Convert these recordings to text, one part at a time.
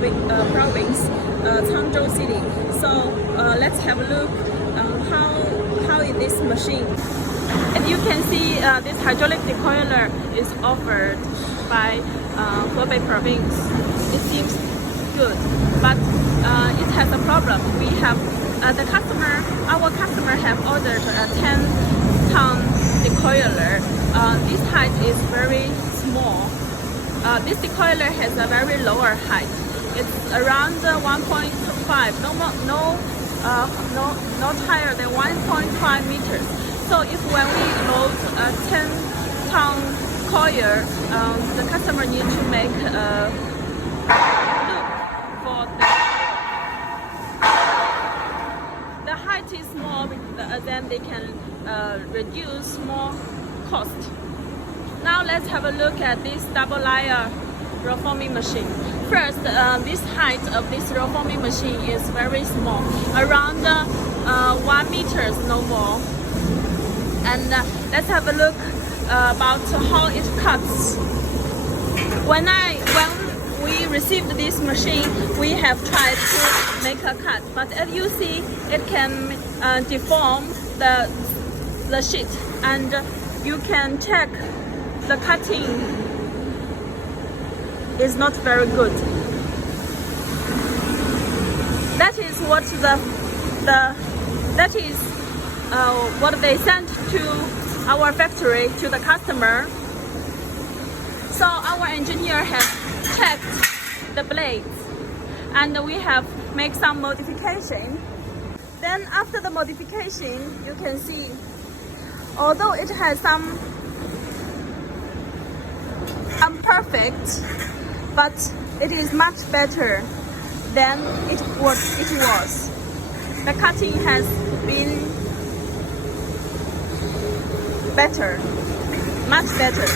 province, Changzhou City. So let's have a look how is this machine. As you can see, this hydraulic decoiler is offered by Hebei province. It seems good, but it has a problem. We have our customer have ordered a 10-ton decoiler. This height is very small. This decoiler has a very lower height. It's around 1.5, not higher than 1.5 meters. So if when we load a 10-ton coil, the customer needs to make a loop for the height is small, then they can reduce more cost. Now let's have a look at this double layer roll forming machine. First, this height of this roll forming machine is very small, around 1 meter, no more. And let's have a look about how it cuts. When we received this machine, we have tried to make a cut, but as you see, it can deform the sheet, and you can check the cutting is not very good. That is what what they sent to our factory to the customer. So our engineer has checked the blades, and we have made some modification. Then after the modification, you can see, although it has some imperfect, but it is much better than it was. The cutting has been better, much better.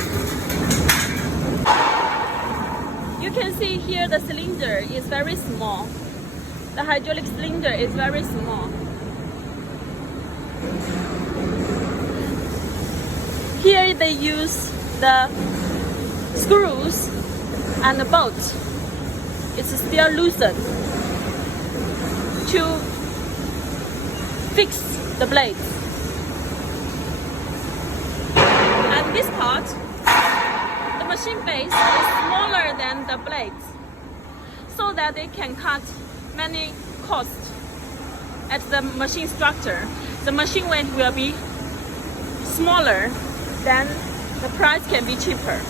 You can see here the cylinder is very small. The hydraulic cylinder is very small. Here they use the screws and the bolt. It's still loosened to fix the blades. And this part, the machine base is smaller than the blades, so that they can cut many costs at the machine structure. The machine weight will be smaller, then the price can be cheaper.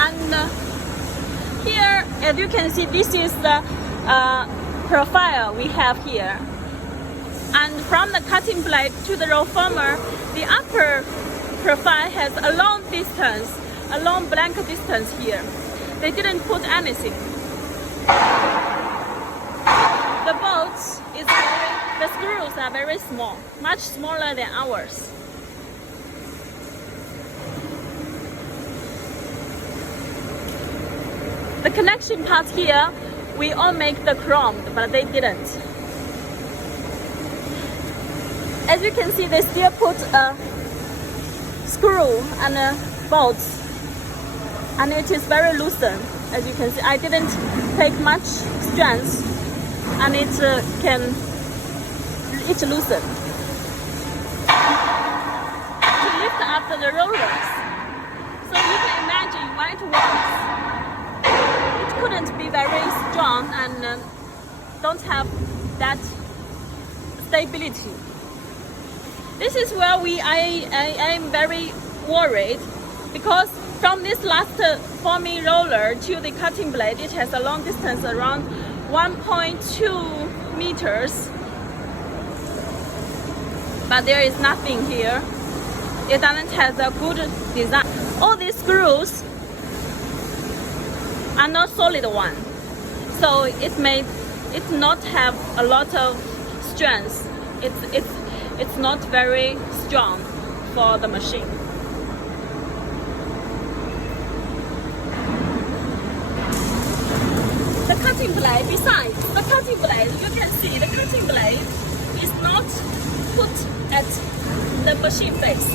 And here, as you can see, this is the profile we have here. And from the cutting blade to the roll former, the upper profile has a long distance, a long blank distance here. They didn't put anything. The bolts the screws are very small, much smaller than ours. The connection part here, we all make the chrome, but they didn't. As you can see, they still put a screw and bolts, and it is very loosened. As you can see, I didn't take much strength, and it's loosened. To lift up the rollers, so you can imagine why it works. It couldn't be very strong and don't have that stability. This is where I am very worried, because from this last forming roller to the cutting blade, it has a long distance around 1.2 meters. But there is nothing here. It doesn't have a good design. All these screws are not solid one, so it not have a lot of strength. It's not very strong for the machine. The cutting blade, besides the cutting blade, you can see the cutting blade is not put at the machine base.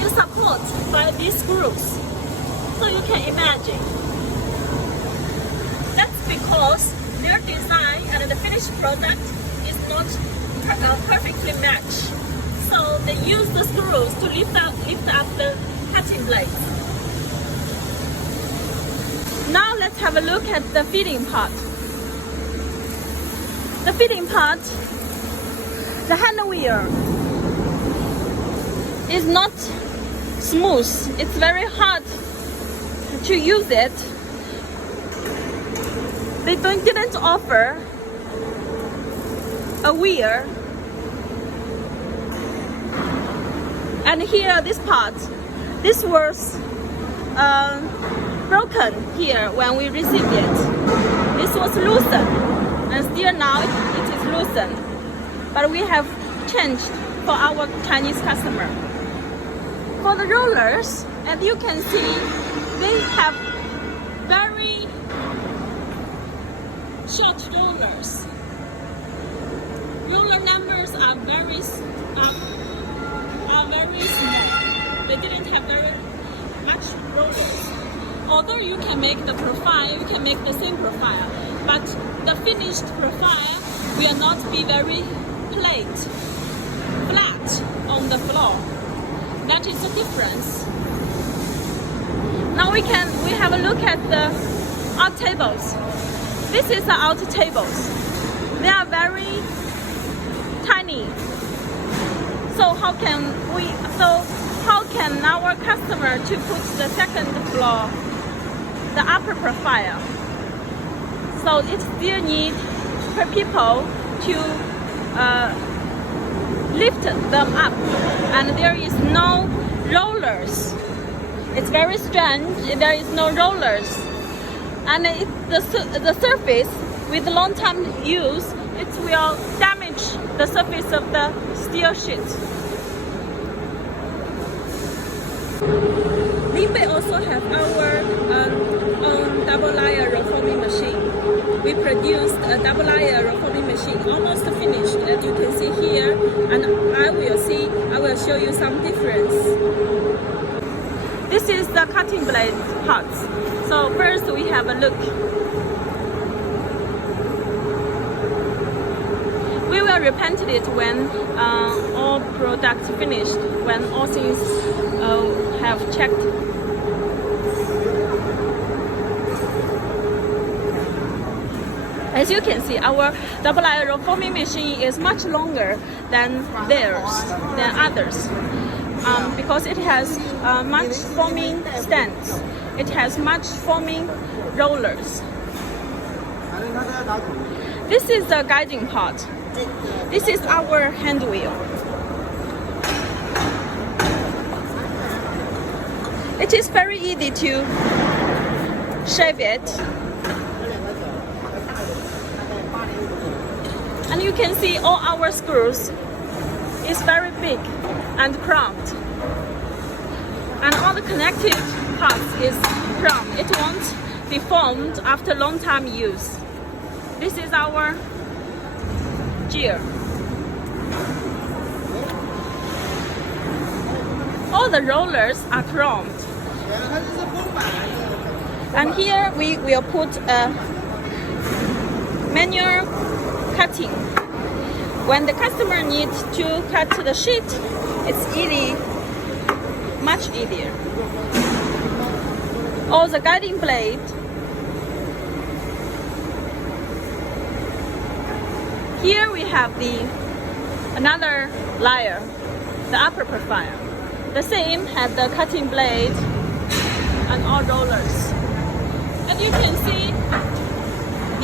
It's supported by these screws. So you can imagine. That's because their design and the finished product is not perfectly matched. So they use the screws to lift up the cutting blades. Now let's have a look at the feeding part. The feeding part, the hand wheel is not smooth. It's very hard to use it. They didn't offer a wheel. And here, this part, this was broken here when we received it. This was loosened, and still now it is loosened. But we have changed for our Chinese customer. For the rollers, as you can see, they have very short rollers. Roller numbers are very small. They didn't have very much rollers. Although you can make the profile, you can make the same profile, but the finished profile will not be very flat on the floor. That is the difference. Now we have a look at the out tables. This is the out tables. They are very tiny. So how can our customer to put the second floor, the upper profile? So it still needs people to lift them up, and there is no rollers. It's very strange. There is no rollers, and the surface with long time use, it will damage the surface of the steel sheet. LINBAY also have our own double layer reforming machine. We produced a double layer reforming machine, almost finished, as you can see here, and I will show you some difference. This is the cutting blade parts. So first we have a look. We will repaint it when all products finished, when all things have checked. As you can see, our double layer reforming machine is much longer than others, because it has much forming stands. It has much forming rollers. This is the guiding part. This is our hand wheel. It is very easy to shape it. And you can see all our screws is very big and chrome. And all the connected parts is chrome. It won't be formed after long time use. This is our gear. All the rollers are chromed. And here we will put a manual cutting. When the customer needs to cut the sheet, it's easy, much easier. Or the guiding blade. Here we have another layer, the upper profile. The same has the cutting blade and all rollers. And you can see,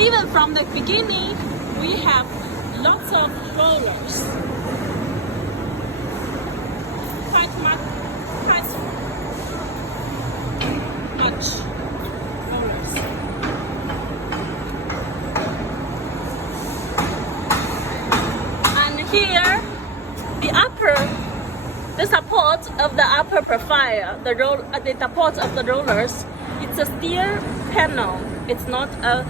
even from the beginning, we have lots of rollers. Quite much rollers. And here, the support of the upper profile, the support of the rollers, it's a steel panel. It's not a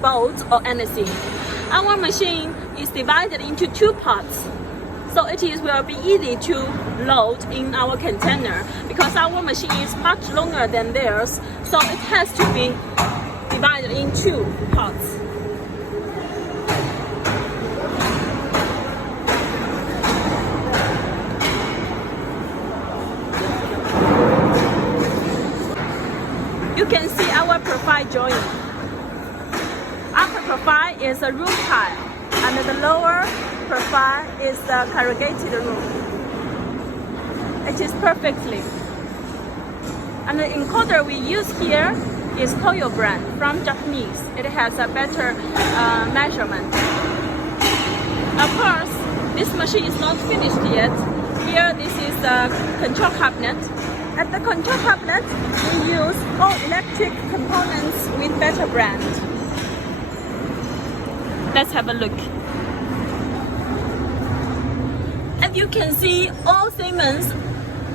bolt or anything. Our machine is divided into two parts. So it will be easy to load in our container because our machine is much longer than theirs. So it has to be divided in two parts. You can see our profile joint. Upper profile is a roof tile, and the lower profile is the corrugated roof. It is perfectly. And the encoder we use here is Koyo brand from Japanese. It has a better measurement. Of course, this machine is not finished yet. Here, this is the control cabinet. At the control cabinet, we use all electric components with better brand. Let's have a look. As you can see, all Siemens,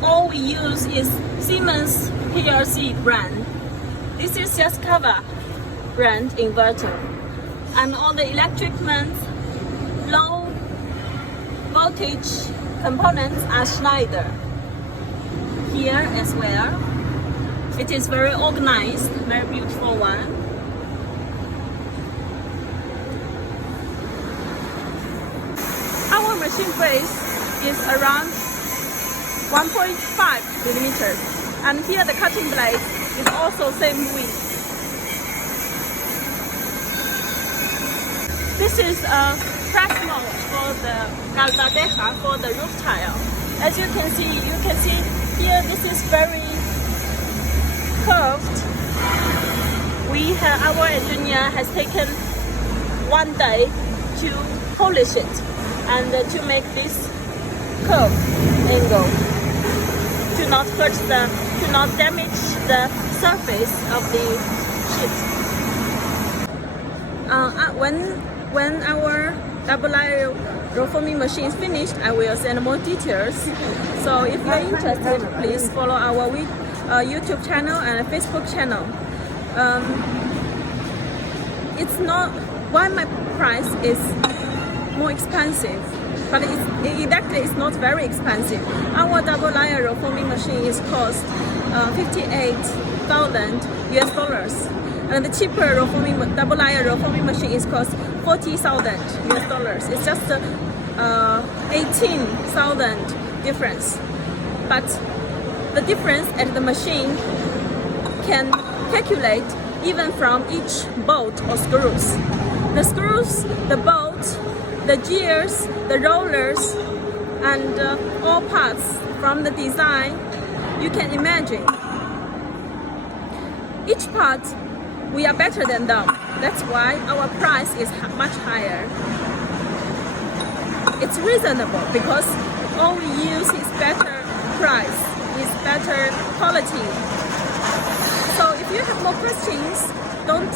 all we use is Siemens PLC brand. This is just cover brand inverter. And all the electric low voltage components are Schneider. Here as well. It is very organized, very beautiful one. Our machine base is around 1.5 millimeters, and here the cutting blade is also same width. This is a press mode for the galvadeja for the roof tile. As you can see here, this is very curved. Our engineer has taken 1 day to polish it and to make this curve angle to not damage the surface of the sheet. When our double layer roll forming machine is finished, I will send more details. So if you're interested, please follow our YouTube channel and Facebook channel. It's not why my price is more expensive, but it's not very expensive. Our double layer roll forming machine is cost 58,000 US dollars, and the cheaper double layer roll forming machine is cost 40,000 US dollars. It's just 18,000 difference. But the difference at the machine can calculate even from each bolt or screws. The screws, the bolt, the gears, the rollers, and all parts from the design, you can imagine. Each part, we are better than them. That's why our price is much higher. It's reasonable because all we use is better price, is better quality. So if you have more questions, don't